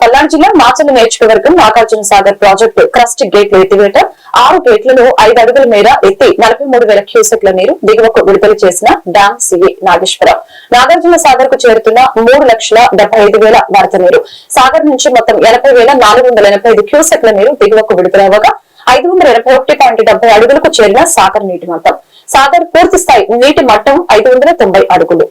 పల్నాడు జిల్లా మాచర్ల నియోజకవర్గం Nagarjuna Sagar project crust గేట్లు ఎత్తివేత 6 గేట్లను 5 అడుగుల మేర ఎత్తి 43,000 క్యూసెక్ల నీరు దిగువకు విడుదల చేసిన డ్యాం సిఏ నాగేశ్వరరావు. నాగార్జున సాగర్ కు చేరుతున్న 3,75,000 వరద నీరు సాగర్ నుంచి మొత్తం 80,485 క్యూసెక్ల నీరు దిగువకు విడుదలవగా 581.70 అడుగులకు చేరిన సాగర్ నీటి మట్టం. సాగర్ పూర్తి స్థాయి నీటి మట్టం 590 అడుగులు.